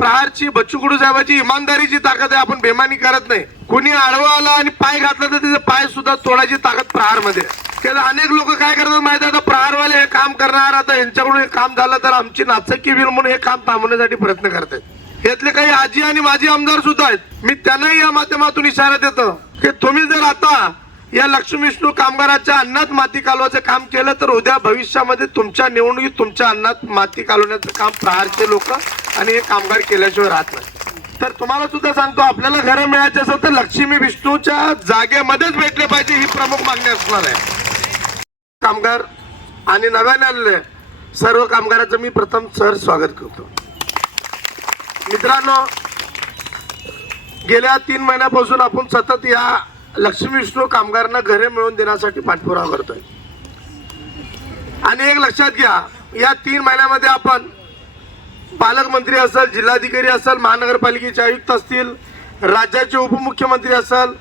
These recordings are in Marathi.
प्रहारची बच्चू साहेबाची इमानदारीची ताकद आहे आपण बेमानी करत नाही. कुणी आडवा आला आणि पाय घातला तर तिथे पाय सुद्धा तोडायची ताकद प्रहारमध्ये अनेक लोक काय करतात माहिती आहे? आता प्रहारवाले हे काम करणार आता यांच्याकडून हे काम झालं तर आमची नाचकी होईल म्हणून हे काम थांबवण्यासाठी प्रयत्न करतात. यातले काही आजी आणि माजी आमदार सुद्धा आहेत. मी त्यांनाही या माध्यमातून इशारा देतो की तुम्ही जर आता या लक्ष्मी विष्णू कामगाराच्या अन्नात माती कालवाचं काम केलं तर उद्या भविष्यामध्ये तुमच्या निवडणुकीत तुमच्या अन्नात माती कालवण्याचं काम प्रहारचे लोक आणि हे कामगार केल्याशिवाय राहत नाही. तर तुम्हाला सुद्धा सांगतो आपल्याला घरं मिळायचे असेल तर लक्ष्मी विष्णूच्या जागेमध्येच भेटले पाहिजे ही प्रमुख मागणी असणार आहे. कामगार आणि नव्याने आलेले सर्व कामगाराचं मी प्रथम सर स्वागत करतो. मित्रांनो गेल्या तीन महिन्यापासून आपण सतत या लक्ष्मी विष्णू कामगारांना घरे मिळवून देण्यासाठी पाठपुरावा करतोय. आणि एक लक्षात घ्या या तीन महिन्यामध्ये आपण पालकमंत्री असेल जिल्हाधिकारी असेल महानगरपालिकेचे आयुक्त असतील राज्याचे उपमुख्यमंत्री असेल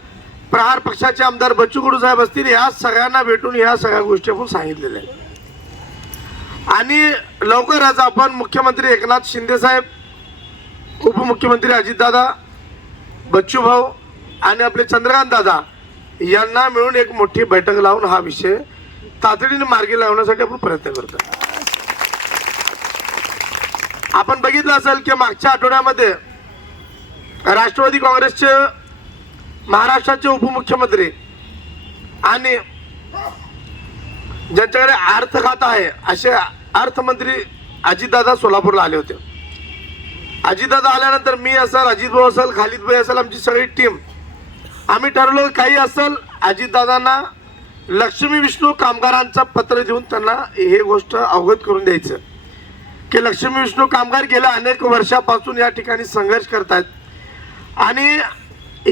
प्रहार पक्षाचे आमदार बच्चू कडू साहेब असतील ह्या सगळ्यांना भेटून ह्या सगळ्या गोष्टी आपण सांगितलेल्या आहेत. आणि लवकरच आपण मुख्यमंत्री एकनाथ शिंदे साहेब उपमुख्यमंत्री अजितदादा बच्चू भाऊ आणि आपले चंद्रकांत दादा यांना मिळून एक मोठी बैठक लावून हा विषय तातडीने मार्गी लावण्यासाठी आपण प्रयत्न करतो. आपण बघितलं असेल की मागच्या आठवड्यामध्ये राष्ट्रवादी काँग्रेसचे महाराष्ट्राचे उपमुख्यमंत्री आणि ज्यांच्याकडे अर्थ खात आहे असे अर्थमंत्री अजितदादा सोलापूरला आले होते. अजितदादा आल्यानंतर मी असेल अजित भाऊ असेल खालिद भाई असेल आमची सगळी टीम आम्ही ठरवलं काही असेल अजितदादांना लक्ष्मी विष्णू कामगारांचं पत्र देऊन त्यांना हे गोष्ट अवगत करून द्यायचं. की लक्ष्मी विष्णू कामगार गेल्या अनेक वर्षापासून या ठिकाणी संघर्ष करतायत. आणि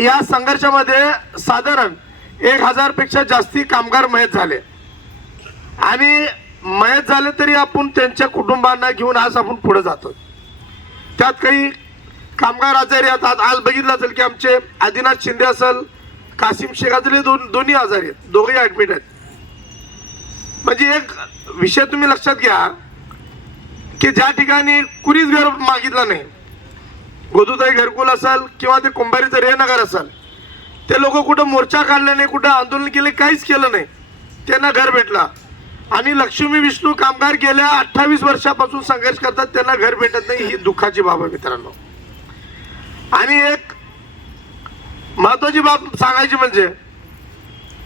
या संघर्षामध्ये साधारण एक हजारपेक्षा जास्ती कामगार मयत झाले. आणि मयत झाले तरी आपण त्यांच्या कुटुंबांना घेऊन आज आपण पुढे जातो त्यात काही कामगार आजारी आहेत. आज आज बघितलं असेल की आमचे आदिनाथ शिंदे असेल कासिम शेख असेल दोन दोन्ही आजारी आहेत. दोघेही ॲडमिट आहेत. म्हणजे एक विषय तुम्ही लक्षात घ्या की ज्या ठिकाणी कुणीच घर मागितलं नाही गोदूताई घरकुल असेल किंवा ते कुंभारीचं रेनगर असेल ते लोक कुठं मोर्चा काढले नाही कुठं आंदोलन केले काहीच केलं नाही. त्यांना घर भेटला. आणि लक्ष्मी विष्णू कामगार गेल्या अठ्ठावीस वर्षापासून संघर्ष करतात त्यांना घर भेटत नाही ही दुःखाची बाब आहे मित्रांनो. आणि एक महत्वाची बाब सांगायची म्हणजे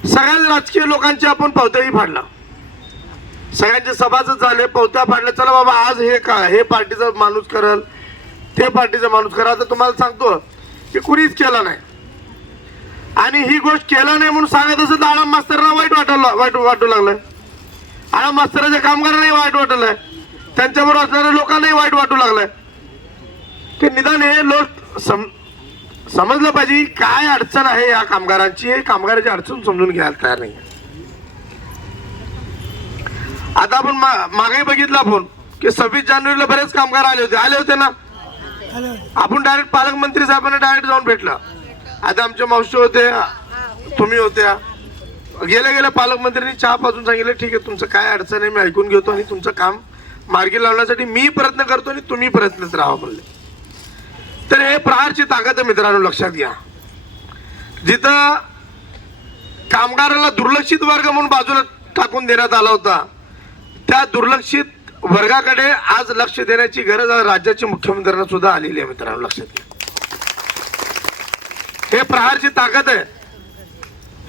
सगळ्याच राजकीय लोकांची आपण पवत्याही फाडला. सगळ्यांचे सभासद झाले पवत्या फाडल्या. चला बाबा आज हे का हे पार्टीचा माणूस करल ते पार्टीचा माणूस करा तर तुम्हाला सांगतो की कुणीच केला नाही. आणि ही गोष्ट केला नाही म्हणून सांगत असं तर आळम मास्तरांना वाईट वाटायला वाईट वाटू लागलं आळा मास्तराच्या कामगारांनाही वाईट वाटलंय त्यांच्याबरोबर असणाऱ्या लोकांनाही वाईट वाटू लागलंय. की निदान हे लोक सम समजलं पाहिजे काय अडचण आहे या कामगारांची. हे कामगाराची अडचण समजून घ्यायला तयार नाही आता आपण मा- मागे बघितलं आपण की सव्वीस जानेवारीला बरेच कामगार आले होते. आले होते ना? आपण डायरेक्ट पालकमंत्री साहेबांना डायरेक्ट जाऊन भेटला. आता आमच्या मावशी होते तुम्ही होत्या. गेल्या गेल्या पालकमंत्र्यांनी चहा पाजून सांगितलं ठीक आहे तुमचं काय अडचण आहे मी ऐकून घेतो आणि तुमचं काम मार्गी लावण्यासाठी मी प्रयत्न करतो आणि तुम्ही प्रयत्नच राहा म्हणले. तर हे प्रहारची ताकद आहे मित्रांनो लक्षात घ्या. जिथं कामगाराला दुर्लक्षित वर्ग म्हणून बाजूला टाकून देण्यात आला होता त्या दुर्लक्षित वर्गाकडे आज लक्ष देण्याची गरज आज राज्याच्या मुख्यमंत्र्यांना सुद्धा आलेली आहे मित्रांनो लक्षात घ्या. हे प्रहारची ताकद आहे.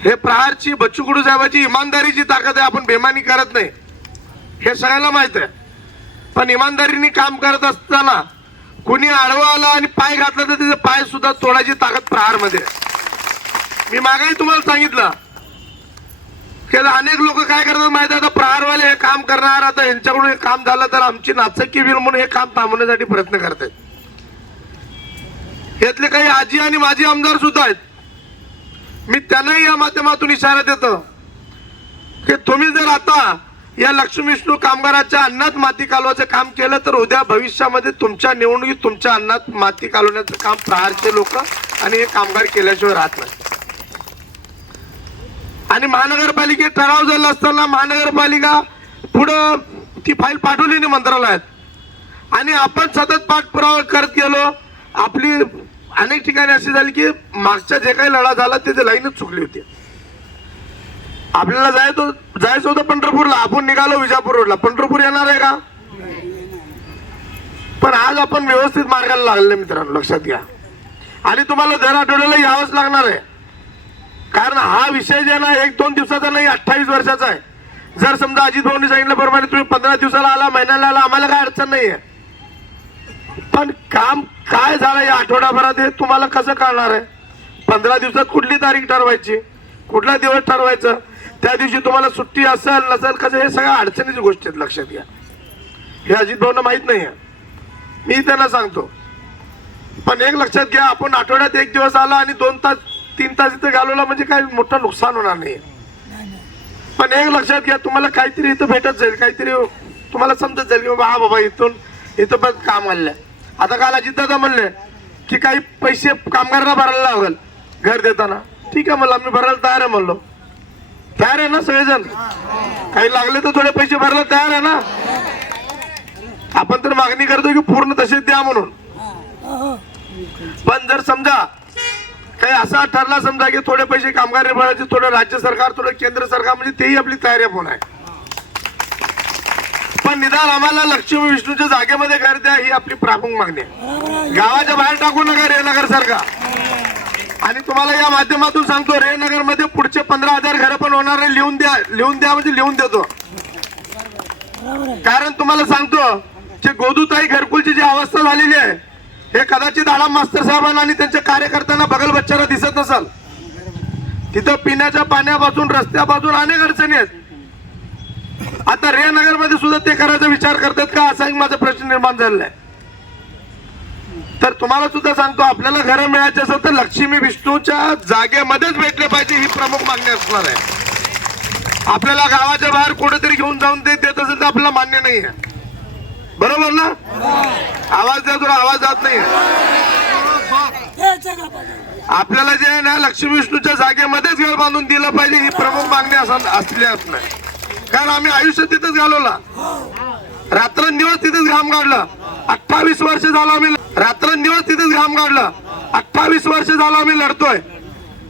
हे प्रहारची बच्चू कडू साहेबाची इमानदारीची ताकद आहे आपण बेमानी करत नाही. हे सगळ्याला माहीत आहे. पण इमानदारीने काम करत असताना कुणी आडवा आला आणि पाय घातला तर त्याचे पाय सुद्धा तोडायची ताकद प्रहारमध्ये मी मागाही तुम्हाला सांगितलं. की आता अनेक लोक काय करतात माहिती आहे? आता प्रहारवाले हे काम करणार आता यांच्याकडून हे काम झालं तर आमची नाचकी वीर म्हणून हे काम थांबवण्यासाठी प्रयत्न करतात यातले काही आजी आणि माजी आमदार सुद्धा आहेत. मी त्यांनाही या माध्यमातून इशारा देतो की तुम्ही जर आता या लक्ष्मी विष्णू कामगाराच्या अन्नात माती कालवाचं काम केलं तर उद्या भविष्यामध्ये तुमच्या निवडणुकीत तुमच्या अन्नात माती कालवण्याचं काम प्रहारचे लोक आणि हे कामगार केल्याशिवाय राहत नाही. आणि महानगरपालिकेत ठराव झाला असताना महानगरपालिका पुढं ती फाईल पाठवली नाही मंत्रालयात. आणि आपण सतत पाठपुरावा करत गेलो. आपली अनेक ठिकाणी अशी झाली की मागच्या जे काही लढा झाला ते लाईनच चुकली होती. आपल्याला जायचो जायचं होतं पंढरपूरला. आपण निघालो विजापूर रोडला. पंढरपूर येणार आहे का? पण आज आपण व्यवस्थित मार्गाला लागले मित्रांनो लक्षात घ्या. आणि तुम्हाला दर आठवड्याला यावंच लागणार आहे. कारण हा विषय जे आहे ना एक दोन दिवसाचा नाही अठ्ठावीस वर्षाचा आहे. जर समजा अजित भाऊनी सांगितल्याप्रमाणे तुम्ही पंधरा दिवसाला आला महिन्याला आला आम्हाला काय अडचण नाही आहे पण काम काय झालं या आठवडाभरात हे तुम्हाला कसं कळणार आहे? पंधरा दिवसात कुठली तारीख ठरवायची? कुठला दिवस ठरवायचं? त्या दिवशी तुम्हाला सुट्टी असेल नसेल कसं हे सगळ्या अडचणीची गोष्टी आहेत लक्षात घ्या. हे अजित भाऊंना नाही आहे मी त्यांना सांगतो. पण एक लक्षात घ्या आपण आठवड्यात एक दिवस आला आणि दोन तास तीन तास इथं घालवला म्हणजे काही मोठं नुकसान होणार नाही पण एक लक्षात घ्या तुम्हाला काहीतरी इथं भेटत जाईल काहीतरी तुम्हाला समजत जाईल की बाबा हा बाबा इथून इथं पण काम आलंय. आता काल अजितदादा म्हणले की काही पैसे कामगारांना भरायला लागेल घर देताना. ठीक आहे म्हणलं आम्ही भरायला तयार आहे म्हणलो. तयार आहे ना सगळेजण? काही लागले तर थोडे पैसे भरायला तयार आहे ना? आपण तर मागणी करतो की पूर्ण तसेच द्या म्हणून. पण जर समजा काही असा ठरला समजा की थोडे पैसे कामगार विभागाचे थोडं राज्य सरकार थोडं केंद्र सरकार म्हणजे तेही आपली तयारी आपण आहे. पण निदान आम्हाला लक्ष्मी विष्णूच्या जागेमध्ये घर द्या ही आपली प्रमुख मागणी आहे. गावाच्या बाहेर टाकू नका रेनगर सारखा आणि तुम्हाला या माध्यमातून सांगतो रेनगरमध्ये पुढचे पंधरा हजार घरं पण होणार आहे लिहून द्या लिहून द्या म्हणजे लिहून देतो. कारण तुम्हाला सांगतो की गोदूताई घरकुलची जी अवस्था झालेली आहे हे कदाचित आला मास्तर साहेबांना आणि त्यांच्या कार्यकर्त्यांना बगल बच्चाला दिसत नसल. तिथं पिण्याच्या पाण्यापासून रस्त्यापासून अनेक अडचणी आहेत. आता रे नगरमध्ये सुद्धा ते करायचा विचार करतात का? असा एक माझा प्रश्न निर्माण झालेला आहे. तर तुम्हाला सुद्धा सांगतो आपल्याला घरं मिळायचे असेल तर लक्ष्मी विष्णूच्या जागेमध्येच भेटले पाहिजे ही प्रमुख मागणी असणार आहे. आपल्याला गावाच्या बाहेर कुठेतरी घेऊन जाऊन ते देत असेल तर आपल्याला मान्य नाही आहे. बरोबर ना? आवाज द्या तुला आवाज जात नाही आपल्याला जे आहे ना लक्ष्मी विष्णूच्या जागेमध्येच घर बांधून दिलं पाहिजे ही प्रमुख मागणी असं- असली असणार कारण आम्ही आयुष्य तिथेच घालवला. रात्रंदिवस तिथेच घाम काढला. अठ्ठावीस वर्ष झालं आम्ही रात्रंदिवस तिथेच घाम काढलं अठ्ठावीस वर्ष झालं आम्ही लढतोय.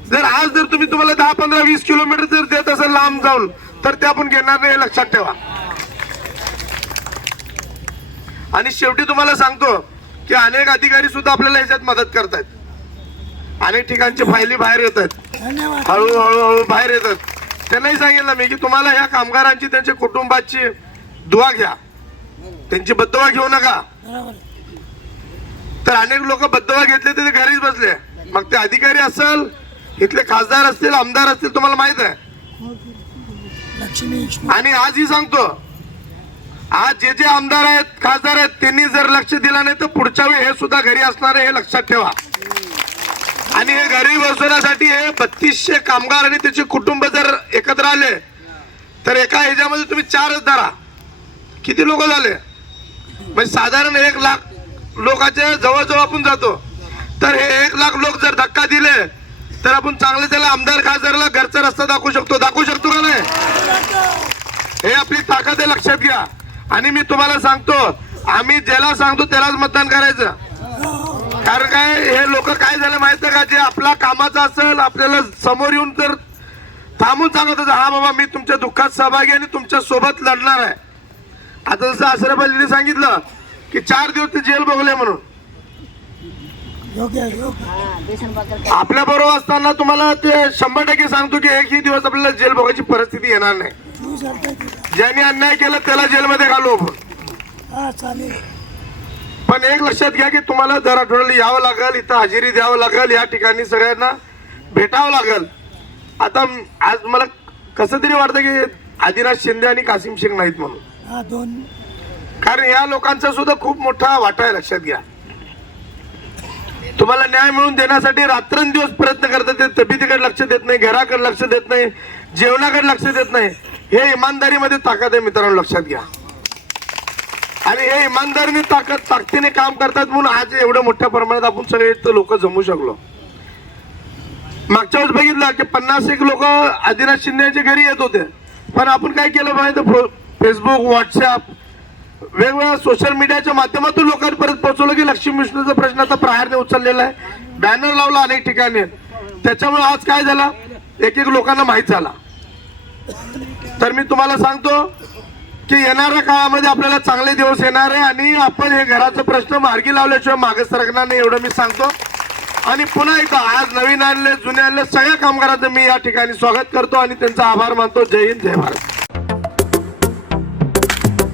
जर आज जर तुम्ही तुम्हाला दहा पंधरा वीस किलोमीटर जर देत असेल लांब जाऊन तर ते आपण घेणार नाही लक्षात ठेवा. आणि शेवटी तुम्हाला सांगतो की अनेक अधिकारी सुद्धा आपल्याला याच्यात मदत करतात अनेक ठिकाणचे फायली बाहेर येत आहेत धन्यवाद. हळूहळू हळू बाहेर येतात. त्यांनाही सांगितलं मी की तुम्हाला ह्या कामगारांची त्यांच्या कुटुंबाची दुवा घ्या. त्यांची बद्दवा घेऊ नका. तर अनेक लोक बद्दवा घेतले तर ते घरीच बसले. मग ते अधिकारी असेल इथले खासदार असतील आमदार असतील तुम्हाला माहीत आहे. आणि आजही सांगतो आज जे जे आमदार आहेत खासदार आहेत त्यांनी जर लक्ष दिलं नाही तर पुढच्या वेळी हे सुद्धा घरी असणार आहे हे लक्षात ठेवा. आणि हे घरी बसवण्यासाठी हे बत्तीसशे कामगार आणि त्याचे कुटुंब जर एकत्र आले तर एका ह्याच्यामध्ये तुम्ही चारच धरा. किती लोक झाले? म्हणजे साधारण एक लाख लोकांचे जवळजवळ आपण जातो. तर हे एक लाख लोक जर धक्का दिले तर आपण चांगले त्याला आमदार खासदारला घरचा रस्ता दाखवू शकतो. दाखवू शकतो का नाही? हे आपली ताकद आहे लक्षात घ्या. आणि मी तुम्हाला सांगतो आम्ही ज्याला सांगतो त्यालाच मतदान करायचं. कारण काय हे लोक काय झालं माहीत का? जे आपला कामाचा असेल आपल्याला समोर येऊन तर थांबून सांगत होतं हा बाबा मी तुमच्या दुःखात सहभागी आणि तुमच्यासोबत लढणार आहे. आता जसं अशरफ अलीने सांगितलं की चार दिवस ते जेल बघले म्हणून. आपल्या बरोबर असताना तुम्हाला ते शंभर टक्के सांगतो की एकही दिवस आपल्याला जेल बघायची परिस्थिती येणार नाही. ज्यांनी अन्याय केला त्याला जेलमध्ये घालू आपण. हा पण एक लक्षात घ्या की तुम्हाला दर आठवड्याला यावं लागेल इथं हजेरी द्यावं लागेल या ठिकाणी सगळ्यांना भेटावं लागेल. आता आज मला कसं तरी वाटतं की आदिनाथ शिंदे आणि कासिम शेख नाहीत म्हणून. हा दोन. कारण या लोकांचा सुद्धा खूप मोठा वाटा आहे लक्षात घ्या. तुम्हाला न्याय मिळवून देण्यासाठी रात्रंदिवस प्रयत्न करतात ते. तब्येतीकडे लक्ष देत नाही घराकडे लक्ष देत नाही जेवणाकडे लक्ष देत नाही. हे इमानदारीमध्ये ताकद आहे मित्रांनो लक्षात घ्या. आणि हे इमानदारीने ताकद ताकदीने काम करतात म्हणून आज एवढ्या मोठ्या प्रमाणात आपण सगळे लोक जमू शकलो. मागच्या वेळेस बघितलं की पन्नास एक लोक आदिनाथ शिंदेच्या घरी येत होते. पण आपण काय केलं पाहिजे फेसबुक व्हॉट्सअप वेगवेगळ्या सोशल मीडियाच्या माध्यमातून लोकांपर्यंत पोहोचवलं की लक्ष्मी विष्णूचा प्रश्न आता प्रहारने उचललेला आहे. बॅनर लावला अनेक ठिकाणी. त्याच्यामुळे आज काय झाला? एक एक लोकांना माहीत झाला. तर मी तुम्हाला सांगतो की येणाऱ्या काळामध्ये आपल्याला चांगले दिवस येणार आहे आणि आपण हे घराचा प्रश्न मार्गी लावल्याशिवाय मागे सरकणार नाही एवढं मी सांगतो. आणि पुन्हा एकदा आज नवीन आणले जुने आणले सगळ्या कामगारांचं मी या ठिकाणी स्वागत करतो आणि त्यांचा आभार मानतो. जय हिंद जय भारत.